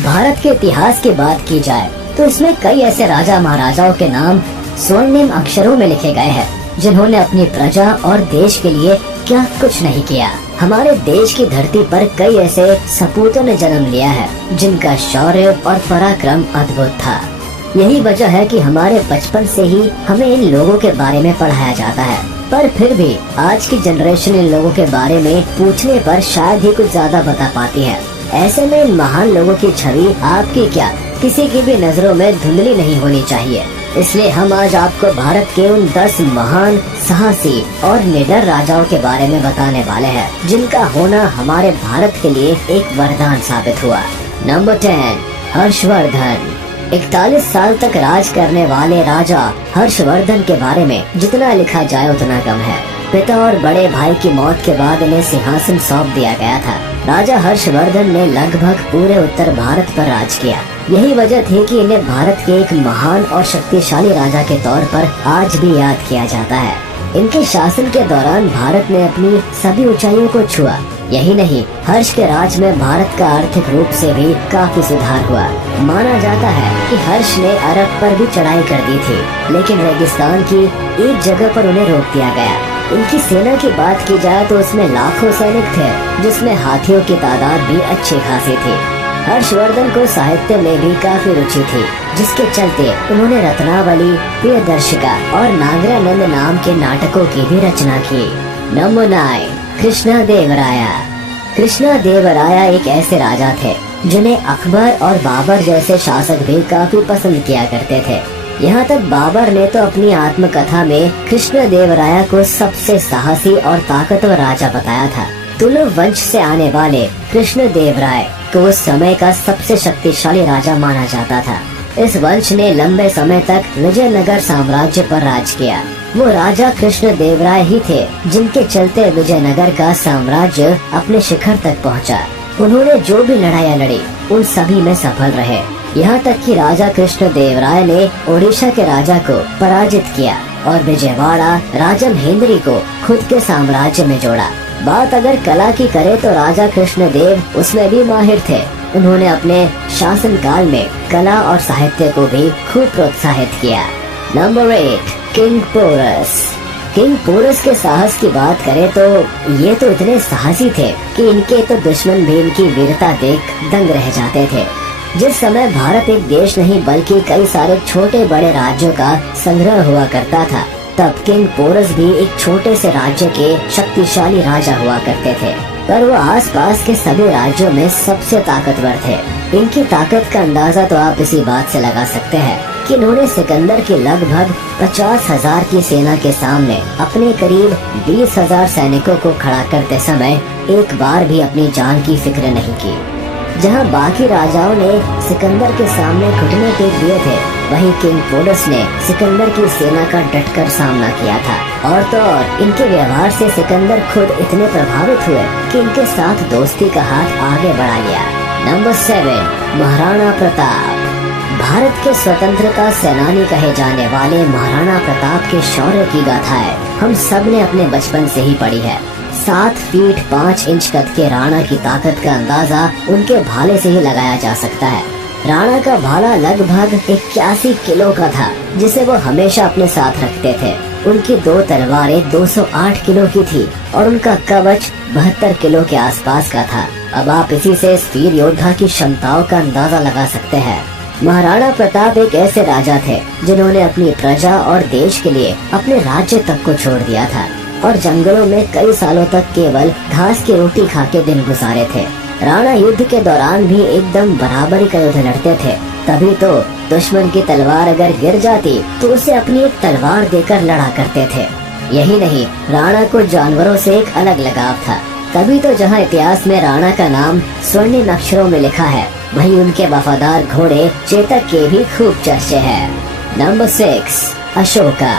भारत के इतिहास की बात की जाए तो इसमें कई ऐसे राजा महाराजाओं के नाम स्वर्णिम अक्षरों में लिखे गए हैं जिन्होंने अपनी प्रजा और देश के लिए क्या कुछ नहीं किया। हमारे देश की धरती पर कई ऐसे सपूतों ने जन्म लिया है जिनका शौर्य और पराक्रम अद्भुत था। यही वजह है कि हमारे बचपन से ही हमें इन लोगों के बारे में पढ़ाया जाता है, पर फिर भी आज की जनरेशन इन लोगों के बारे में पूछने पर शायद ही कुछ ज्यादा बता पाती है। ऐसे में इन महान लोगों की छवि आपकी क्या किसी की भी नजरों में धुंधली नहीं होनी चाहिए। इसलिए हम आज आपको भारत के उन 10 महान साहसी और निडर राजाओं के बारे में बताने वाले हैं जिनका होना हमारे भारत के लिए एक वरदान साबित हुआ। नंबर 10, हर्षवर्धन। 41 साल तक राज करने वाले राजा हर्षवर्धन के बारे में जितना लिखा जाए उतना कम है। पिता और बड़े भाई की मौत के बाद इन्हें सिंहासन सौंप दिया गया था। राजा हर्षवर्धन ने लगभग पूरे उत्तर भारत पर राज किया। यही वजह थी कि इन्हें भारत के एक महान और शक्तिशाली राजा के तौर पर आज भी याद किया जाता है। इनके शासन के दौरान भारत ने अपनी सभी ऊंचाइयों को छुआ। यही नहीं, हर्ष के राज में भारत का आर्थिक रूप से भी काफी सुधार हुआ। माना जाता है कि हर्ष ने अरब पर भी चढ़ाई कर दी थी, लेकिन रेगिस्तान की एक जगह पर उन्हें रोक दिया गया। इनकी सेना की बात की जाए तो उसमें लाखों सैनिक थे, जिसमें हाथियों की तादाद भी अच्छी खासी थी। हर्षवर्धन को साहित्य में भी काफी रुचि थी, जिसके चलते उन्होंने रत्नावली, प्रियदर्शिका और नागरानंद नाम के नाटकों की भी रचना की। नंबर 9, कृष्णदेवराया। कृष्णदेवराया एक ऐसे राजा थे जिन्हें अकबर और बाबर जैसे शासक भी काफी पसंद किया करते थे। यहाँ तक बाबर ने तो अपनी आत्मकथा में कृष्णदेवराया को सबसे साहसी और ताकतवर राजा बताया था। तुलु वंश से आने वाले कृष्णदेवराय को उस समय का सबसे शक्तिशाली राजा माना जाता था। इस वंश ने लंबे समय तक विजयनगर साम्राज्य पर राज किया। वो राजा कृष्णदेवराय ही थे जिनके चलते विजयनगर का साम्राज्य अपने शिखर तक पहुंचा। उन्होंने जो भी लड़ाइयाँ लड़ी उन सभी में सफल रहे। यहाँ तक कि राजा कृष्णदेवराय ने ओडिशा के राजा को पराजित किया और विजयवाड़ा राजा महेंद्री को खुद के साम्राज्य में जोड़ा। बात अगर कला की करे तो राजा कृष्णदेव उसमें भी माहिर थे। उन्होंने अपने शासन काल में कला और साहित्य को भी खूब प्रोत्साहित किया। Number 8, king Porus. King Porus के साहस की बात करें तो ये तो इतने साहसी थे कि इनके तो दुश्मन भी इनकी वीरता देख दंग रह जाते थे। जिस समय भारत एक देश नहीं बल्कि कई सारे छोटे बड़े राज्यों का संग्रह हुआ करता था, तब किंग पोरस भी एक छोटे से राज्य के शक्तिशाली राजा हुआ करते थे, पर वो आसपास के सभी राज्यों में सबसे ताकतवर थे। इनकी ताकत का अंदाजा तो आप इसी बात से लगा सकते हैं कि इन्होंने सिकंदर के लगभग 50,000 की सेना के सामने अपने करीब 20,000 सैनिकों को खड़ा करते समय एक बार भी अपनी जान की फिक्र नहीं की। जहां बाकी राजाओं ने सिकंदर के सामने घुटने टेक दिए थे, वहीं किंग पोरस ने सिकंदर की सेना का डटकर सामना किया था। और तो और इनके व्यवहार से सिकंदर खुद इतने प्रभावित हुए कि इनके साथ दोस्ती का हाथ आगे बढ़ा लिया। नंबर 7, महाराणा प्रताप। भारत के स्वतंत्रता सेनानी कहे जाने वाले महाराणा प्रताप के शौर्य की गाथाएं हम सब ने अपने बचपन से ही पढ़ी है। 7 फीट 5 इंच कद के राणा की ताकत का अंदाजा उनके भाले से ही लगाया जा सकता है। राणा का भाला लगभग 81 किलो का था, जिसे वो हमेशा अपने साथ रखते थे। उनकी 2 तलवारें 208 किलो की थी और उनका कवच 72 किलो के आसपास का था। अब आप इसी से इस वीर योद्धा की क्षमताओं का अंदाजा लगा सकते हैं। महाराणा प्रताप एक ऐसे राजा थे जिन्होंने अपनी प्रजा और देश के लिए अपने राज्य तक को छोड़ दिया था और जंगलों में कई सालों तक केवल घास की रोटी खा के दिन गुजारे थे। राणा युद्ध के दौरान भी एकदम बराबरी का युद्ध लड़ते थे। तभी तो दुश्मन की तलवार अगर गिर जाती तो उसे अपनी एक तलवार देकर लड़ा करते थे। यही नहीं, राणा को जानवरों से एक अलग लगाव था। तभी तो जहाँ इतिहास में राणा का नाम स्वर्णिम अक्षरों में लिखा है, वहीं उनके वफादार घोड़े चेतक के भी खूब चर्चे हैं। नंबर 6, अशोका।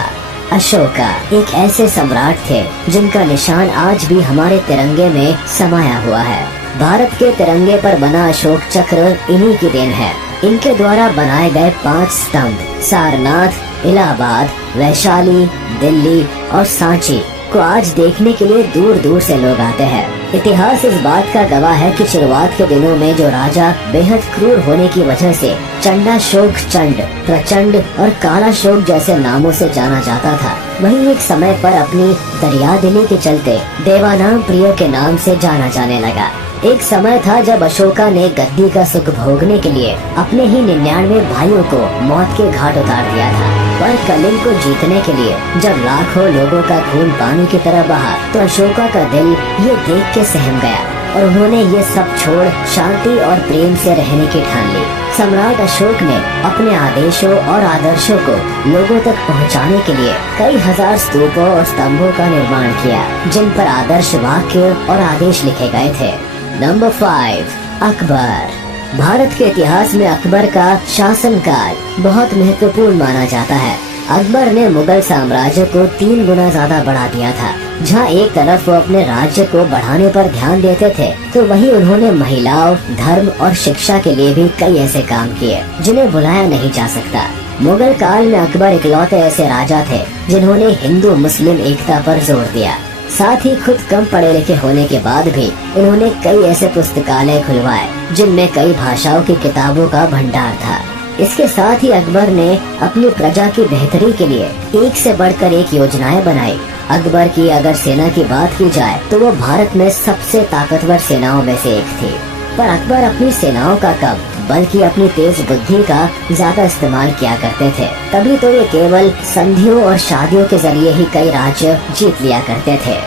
अशोका एक ऐसे सम्राट थे जिनका निशान आज भी हमारे तिरंगे में समाया हुआ है। भारत के तिरंगे पर बना अशोक चक्र इन्हीं की देन है। इनके द्वारा बनाए गए 5 स्तंभ सारनाथ, इलाहाबाद, वैशाली, दिल्ली और सांची को आज देखने के लिए दूर दूर से लोग आते हैं। इतिहास इस बात का गवाह है कि शुरुआत के दिनों में जो राजा बेहद क्रूर होने की वजह से चंडाशोक चंड, प्रचंड और कालाशोक जैसे नामों से जाना जाता था, वहीं एक समय पर अपनी दरियादिली के चलते देवानाम प्रिय के नाम से जाना जाने लगा। एक समय था जब अशोका ने गद्दी का सुख भोगने के लिए अपने ही 99 भाइयों को मौत के घाट उतार दिया था। पर कलिंग को जीतने के लिए जब लाखों लोगों का खून पानी की तरह बहा, तो अशोका का दिल ये देख के सहम गया और उन्होंने ये सब छोड़ शांति और प्रेम से रहने की ठान ली। सम्राट अशोक ने अपने आदेशों और आदर्शों को लोगों तक पहुंचाने के लिए कई हजार स्तूपों और स्तंभों का निर्माण किया, जिन पर आदर्श वाक्य और आदेश लिखे गए थे। नंबर 5, अकबर। भारत के इतिहास में अकबर का शासनकाल बहुत महत्वपूर्ण माना जाता है। अकबर ने मुगल साम्राज्य को 3 गुना ज्यादा बढ़ा दिया था। जहाँ एक तरफ वो अपने राज्य को बढ़ाने पर ध्यान देते थे, तो वहीं उन्होंने महिलाओं, धर्म और शिक्षा के लिए भी कई ऐसे काम किए जिन्हें भुलाया नहीं जा सकता। मुगल काल में अकबर इकलौते ऐसे राजा थे जिन्होंने हिंदू मुस्लिम एकता पर जोर दिया। साथ ही खुद कम पढ़े लिखे होने के बाद भी इन्होंने कई ऐसे पुस्तकालय खुलवाए जिनमें कई भाषाओं की किताबों का भंडार था। इसके साथ ही अकबर ने अपनी प्रजा की बेहतरी के लिए एक से बढ़कर एक योजनाएं बनाई। अकबर की अगर सेना की बात की जाए तो वो भारत में सबसे ताकतवर सेनाओं में से एक थी। पर अकबर अपनी सेनाओं का कम बल्कि अपनी तेज बुद्धि का ज्यादा इस्तेमाल किया करते थे। तभी तो ये केवल संधियों और शादियों के जरिए ही कई राज्य जीत लिया करते थे।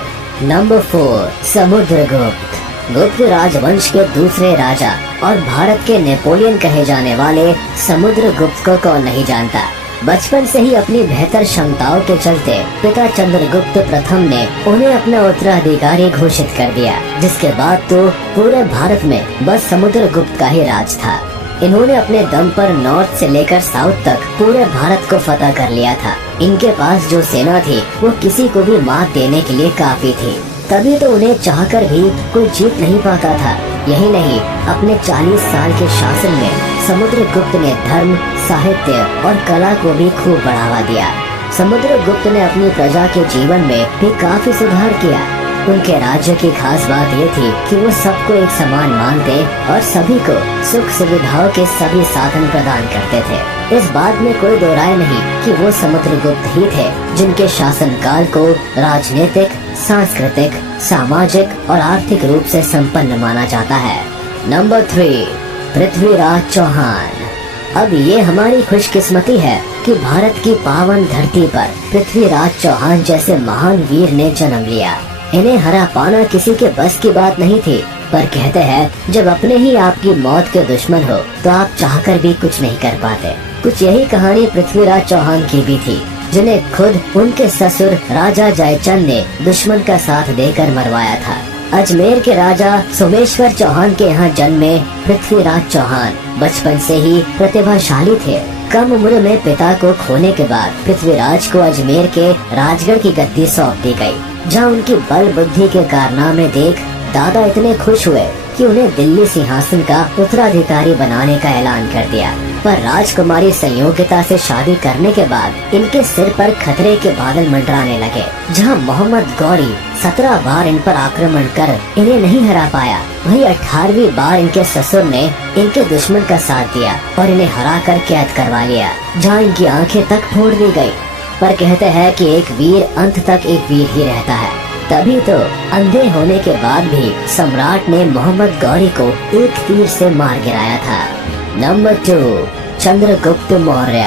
नंबर 4, समुद्रगुप्त। गुप्त राजवंश के दूसरे राजा और भारत के नेपोलियन कहे जाने वाले समुद्रगुप्त को कौन नहीं जानता। बचपन से ही अपनी बेहतर क्षमताओं के चलते पिता चंद्रगुप्त प्रथम ने उन्हें अपना उत्तराधिकारी घोषित कर दिया, जिसके बाद तो पूरे भारत में बस समुद्रगुप्त का ही राज था। इन्होंने अपने दम पर नॉर्थ से लेकर साउथ तक पूरे भारत को फतह कर लिया था। इनके पास जो सेना थी वो किसी को भी मात देने के लिए काफी थी। तभी तो उन्हें चाहकर भी कोई जीत नहीं पाता था। यही नहीं, अपने 40 साल के शासन में समुद्रगुप्त ने धर्म, साहित्य और कला को भी खूब बढ़ावा दिया। समुद्रगुप्त ने अपनी प्रजा के जीवन में भी काफी सुधार किया। उनके राज्य की खास बात ये थी कि वो सबको एक समान मानते और सभी को सुख सुविधाओं के सभी साधन प्रदान करते थे। इस बात में कोई दो राय नहीं कि वो समुद्रगुप्त ही थे जिनके शासनकाल को राजनीतिक, सांस्कृतिक, सामाजिक और आर्थिक रूप से संपन्न माना जाता है। नंबर 3, पृथ्वीराज चौहान। अब ये हमारी खुशकिस्मती है कि भारत की पावन धरती पर पृथ्वीराज चौहान जैसे महान वीर ने जन्म लिया। इन्हें हरा पाना किसी के बस की बात नहीं थी, पर कहते हैं जब अपने ही आपकी मौत के दुश्मन हो तो आप चाहकर भी कुछ नहीं कर पाते। कुछ यही कहानी पृथ्वीराज चौहान की भी थी, जिन्हें खुद उनके ससुर राजा जयचंद ने दुश्मन का साथ देकर मरवाया था। अजमेर के राजा सोमेश्वर चौहान के यहाँ जन्मे पृथ्वीराज चौहान बचपन से ही प्रतिभाशाली थे। कम उम्र में पिता को खोने के बाद पृथ्वीराज को अजमेर के राजगढ़ की गद्दी सौंप दी गई, जहाँ उनकी बल बुद्धि के कारनामे देख दादा इतने खुश हुए कि उन्हें दिल्ली सिंहासन का उत्तराधिकारी बनाने का ऐलान कर दिया। पर राजकुमारी संयोगिता से शादी करने के बाद इनके सिर पर खतरे के बादल मंडराने लगे। जहां मोहम्मद गौरी 17 बार इन पर आक्रमण कर इन्हें नहीं हरा पाया, वहीं 18वीं बार इनके ससुर ने इनके दुश्मन का साथ दिया और इन्हें हरा कर कैद करवा लिया, जहाँ इनकी आंखें तक फोड़ दी गयी। पर कहते हैं कि एक वीर अंत तक एक वीर ही रहता है। तभी तो अंधे होने के बाद भी सम्राट ने मोहम्मद गौरी को एक तीर से मार गिराया था। नंबर 2, चंद्रगुप्त मौर्य।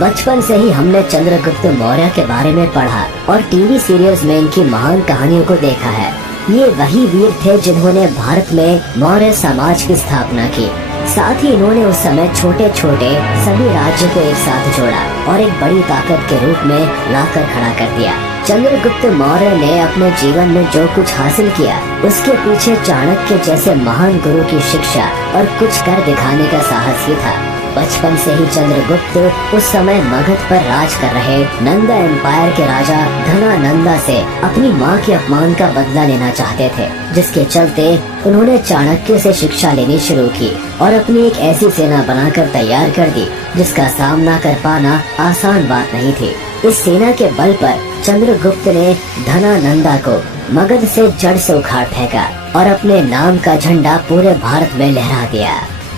बचपन से ही हमने चंद्रगुप्त मौर्य के बारे में पढ़ा और टीवी सीरियल्स में इनकी महान कहानियों को देखा है। ये वही वीर थे जिन्होंने भारत में मौर्य समाज की स्थापना की। साथ ही इन्होंने उस समय छोटे छोटे सभी राज्यों को एक साथ जोड़ा और एक बड़ी ताकत के रूप में लाकर खड़ा कर दिया। चंद्रगुप्त मौर्य ने अपने जीवन में जो कुछ हासिल किया, उसके पीछे चाणक्य जैसे महान गुरु की शिक्षा और कुछ कर दिखाने का साहस ही था। बचपन से ही चंद्रगुप्त उस समय मगध पर राज कर रहे नंदा एम्पायर के राजा धनानंदा से अपनी मां के अपमान का बदला लेना चाहते थे, जिसके चलते उन्होंने चाणक्य से शिक्षा लेनी शुरू की और अपनी एक ऐसी सेना बनाकर तैयार कर दी जिसका सामना कर पाना आसान बात नहीं थी। इस सेना के बल पर चंद्रगुप्त ने धनानंदा को मगध से जड़ से उखाड़ फेंका और अपने नाम का झंडा पूरे भारत में लहरा दिया।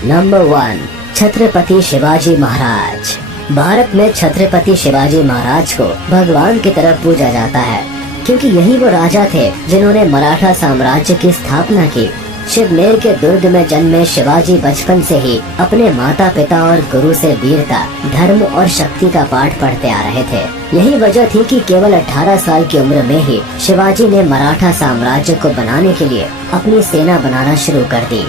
नंबर 1, छत्रपति शिवाजी महाराज। भारत में छत्रपति शिवाजी महाराज को भगवान की तरह पूजा जाता है, क्योंकि यही वो राजा थे जिन्होंने मराठा साम्राज्य की स्थापना की। शिवनेर के दुर्ग में जन्मे शिवाजी बचपन से ही अपने माता पिता और गुरु से वीरता, धर्म और शक्ति का पाठ पढ़ते आ रहे थे। यही वजह थी कि केवल 18 साल की उम्र में ही शिवाजी ने मराठा साम्राज्य को बनाने के लिए अपनी सेना बनाना शुरू कर दी।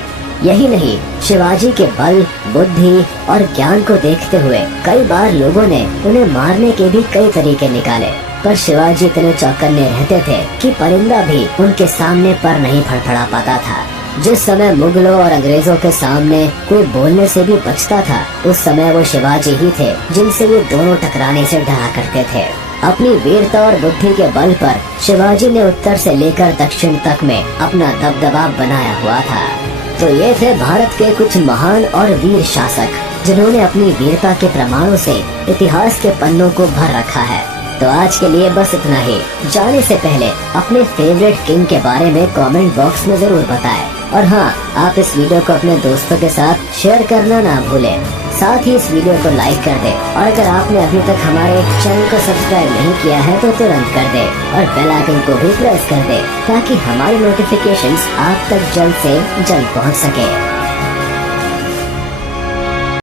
यही नहीं, शिवाजी के बल, बुद्धि और ज्ञान को देखते हुए कई बार लोगों ने उन्हें मारने के भी कई तरीके निकाले, पर शिवाजी इतने चौकन्ने रहते थे कि परिंदा भी उनके सामने पर नहीं फड़फड़ा पाता था। जिस समय मुगलों और अंग्रेजों के सामने कोई बोलने से भी बचता था, उस समय वो शिवाजी ही थे जिनसे ये दोनों टकराने से डरा करते थे। अपनी वीरता और बुद्धि के बल पर शिवाजी ने उत्तर से लेकर दक्षिण तक में अपना दबदबा बनाया हुआ था। तो ये थे भारत के कुछ महान और वीर शासक, जिन्होंने अपनी वीरता के प्रमाणों से इतिहास के पन्नों को भर रखा है। तो आज के लिए बस इतना ही। जाने से पहले अपने फेवरेट किंग के बारे में कमेंट बॉक्स में जरूर बताएं। और हाँ, आप इस वीडियो को अपने दोस्तों के साथ शेयर करना ना भूलें। साथ ही इस वीडियो को लाइक कर दें, और अगर आपने अभी तक हमारे चैनल को सब्सक्राइब नहीं किया है तो तुरंत कर दें और बेल आइकन को भी प्रेस कर दें, ताकि हमारी नोटिफिकेशंस आप तक जल्द से जल्द पहुंच सके।